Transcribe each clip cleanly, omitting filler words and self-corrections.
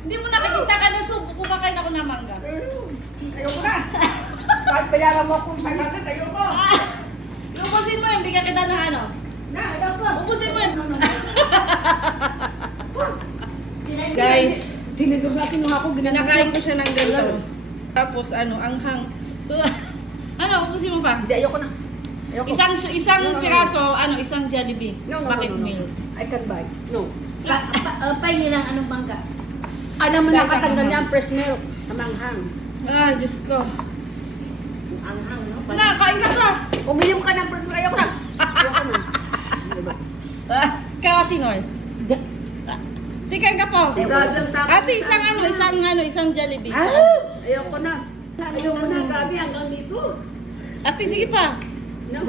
Hindi mo nakikita ka na subo. Kumakain ako ng mangga. Ayoko na. Kahit bayaran mo akong 500, ayoko. Ubusin mo yun. Bigyan kita ng ano. Na, ayoko. Ubusin mo yun. Guys, Tinigog na kinuha ko, nakain ko siya ng ganito. Tapos ano, anghang. Ano, ubusin mo pa? Hindi, ayoko na. Ayoko. Isang piraso, isang Jollibee. Bakit milk? I can buy. No. Pahingi ng anong bangka? Alam mo na Lasa katanggal anghang. niya ang fresh milk. Amanghang. Ay, Diyos ko. Anghang, no? Wala, kain ka pa. Uminom ka ng fresh milk. Ayoko na. Ayoko na. Diba? Kakatinor. Di kain ka po. Grabe ang tapos. Ate, isang Jollibee. Ayoko na. Ayoko na, gabi hanggang dito. Ate, sige pa. No.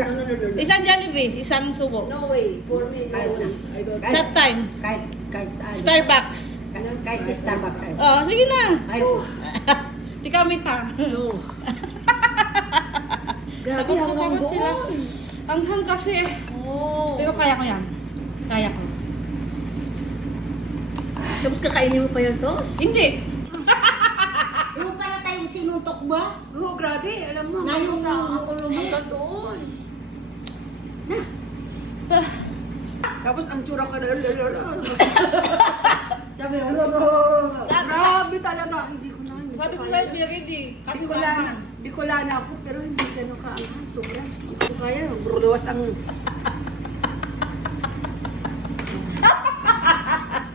Isang Jollibee, isang subo. No way. For me, no. I don't. Chat time. Kahit Starbucks. kahit Starbucks ay. Oh, sige na. Ay, Di kami pa. No. Grabe Dapat hanggang kukurot sila. doon. Anghang kasi. Oo. Pero kaya ko yan. Kaya ko. Tapos kakainin mo pa yung sauce? Hindi. yung para tayong sinuntok ba? Oo, grabe. Alam mo. Na yung Hanggang doon. Tapos ang tsura ka na. Sabi na, Grabe talaga. Hindi ko na. Sabi ko kaya. na, hindi ready. Di ko na. Di ko na ako. Pero hindi ganun kaanghang. Sobra. Hindi ko kaya. Luwas ang...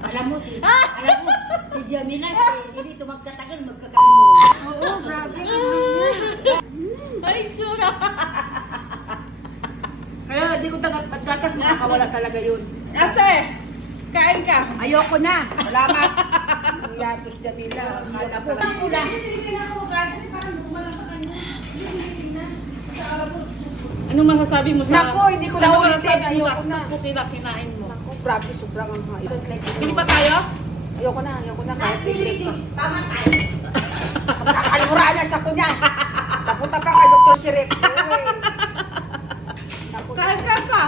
alam mo si Jamila, hindi ito magkatagal, magkakain mo. Oo, grabe. Ay, tsura. Kaya di ko tagat paggatas makakawala talaga yun. Ate, kain ka. Ayoko na. Salamat. Ang yatos Jamila. Akala ko lang. Hindi na ako kasi parang lumala sa kanya. Anong masasabi mo sa... Nako, hindi ko na Anong ulitin. masasabi mo Ayoko sa na. kukila kinain mo? Ako, grabe. Sobrang ang high. Bili pa tayo? Ayoko na. Ayoko na. Kahit Natilis tilis. pamatay. Magkakaluranas ako niya. Napunta ka kay Dr. Sirip. Kain ka pa.